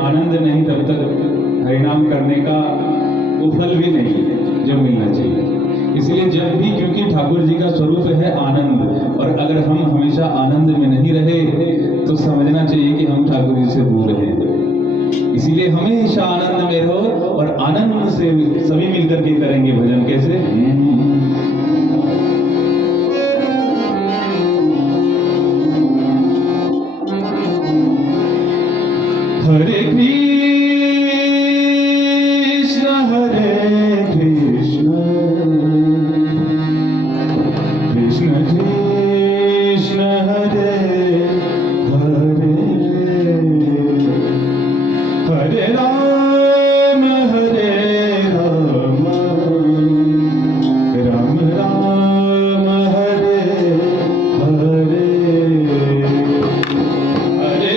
आनंद नहीं तब तक हरिनाम करने का वो फल भी नहीं जो मिलना चाहिए। इसलिए जब भी, क्योंकि ठाकुर जी का स्वरूप है आनंद, और अगर हम हमेशा आनंद में नहीं रहे तो समझना चाहिए कि हम ठाकुर जी से दूर हैं। इसीलिए हमेशा आनंद में रहो, और आनंद से सभी मिलकर के करेंगे भजन। कैसे? हरे कृष्ण हरे कृष्ण कृष्ण कृष्ण हरे हरे हरे राम राम राम हरे हरे हरे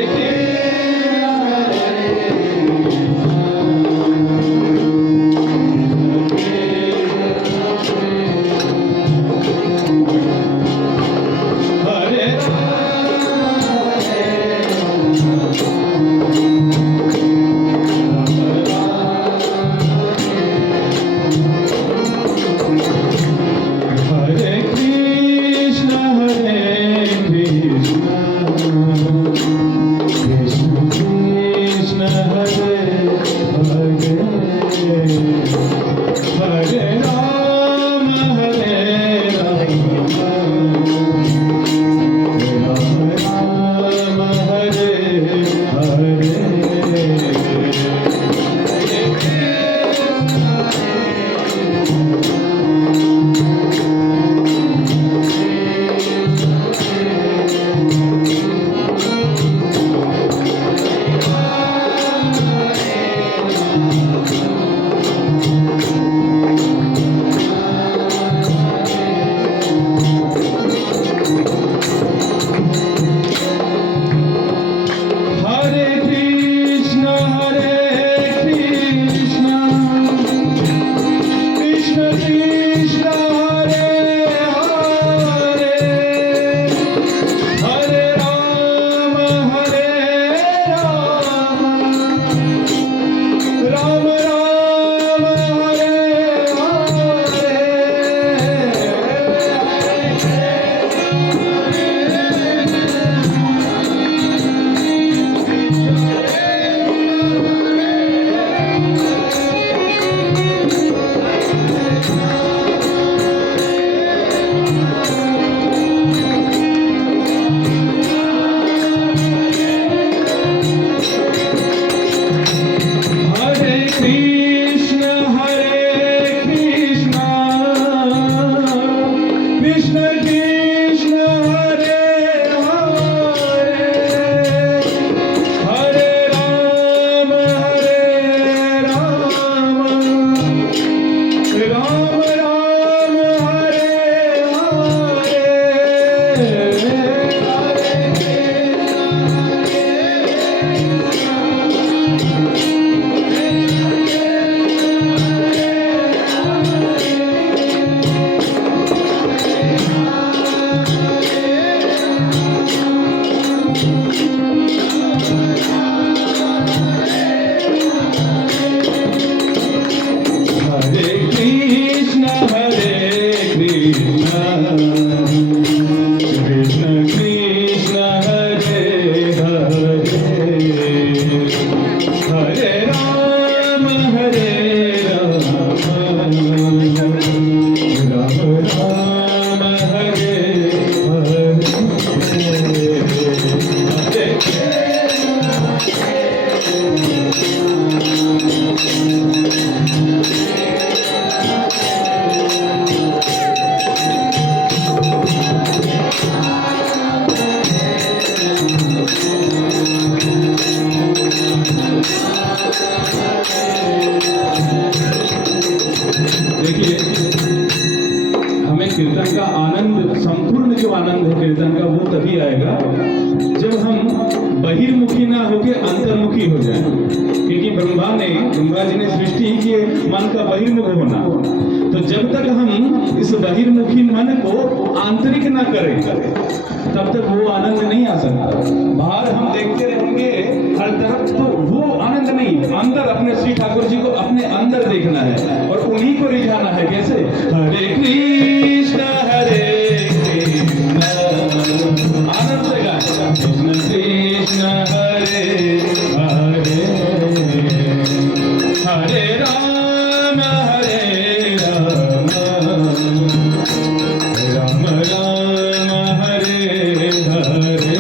कीर्तन का आनंद, संपूर्ण जो आनंद है कीर्तन का, वो तभी आएगा जब हम बहिर्मुखी ना होकर अंतर्मुखी हो जाएं। क्योंकि ब्रह्मा जी ने सृष्टि ही की मन का बहिर्मुख होना। तो जब तक हम इस बहिर्मुखी मन को आंतरिक ना करें तब तक वो आनंद नहीं आ सकता। बाहर हम देखते रहेंगे होंगे हर तरफ, तो वो आनंद नहीं, अंदर अपने श्री ठाकुर जी को अपने अंदर देखना है और उन्हीं को रिझाना है। कैसे? हरे कृष्ण आनंद से गाए, कृष्ण कृष्ण हरे हरे, हरे राम राम राम हरे हरे, हरे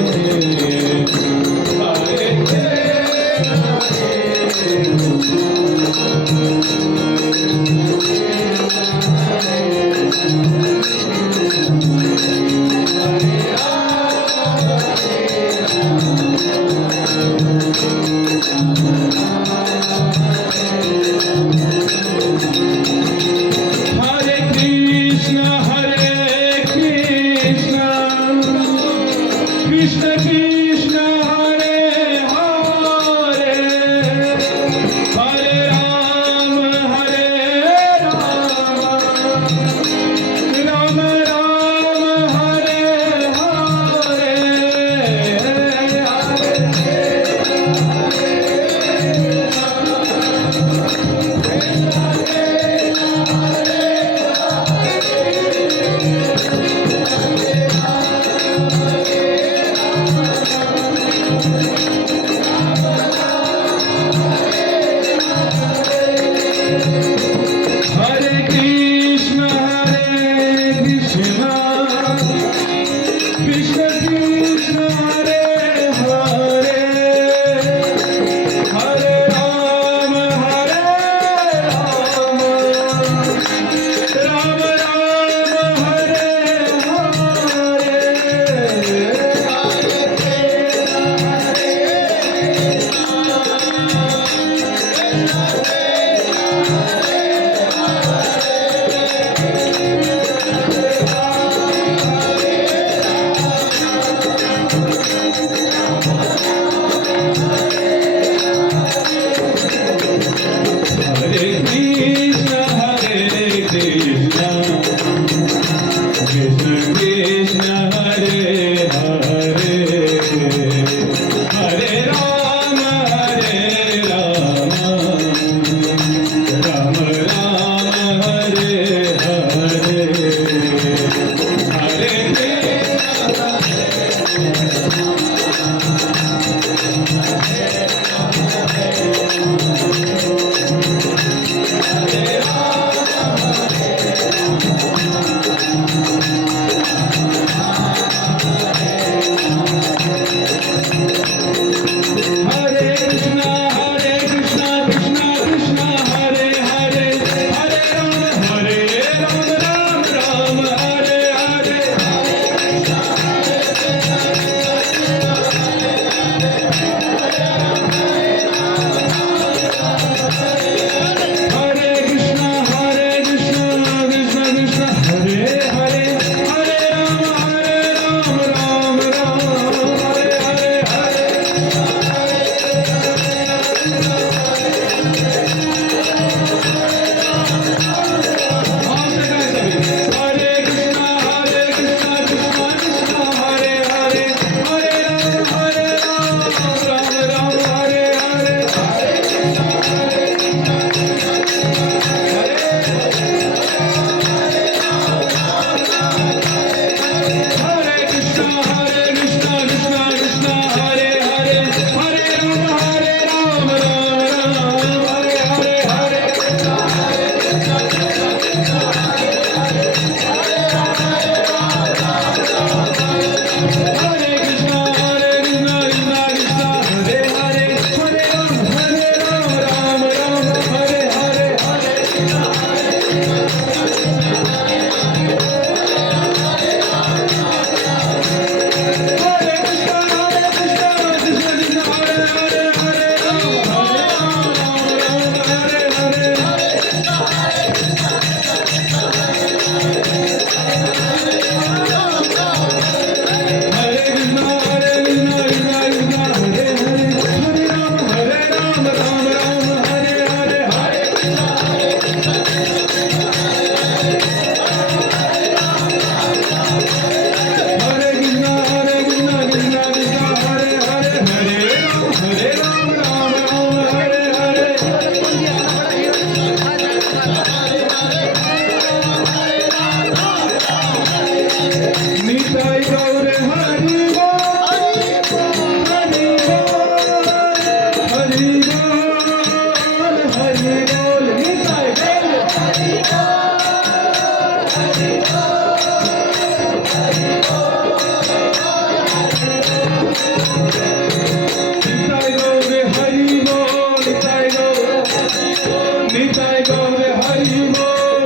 निताय गौर हरि बोल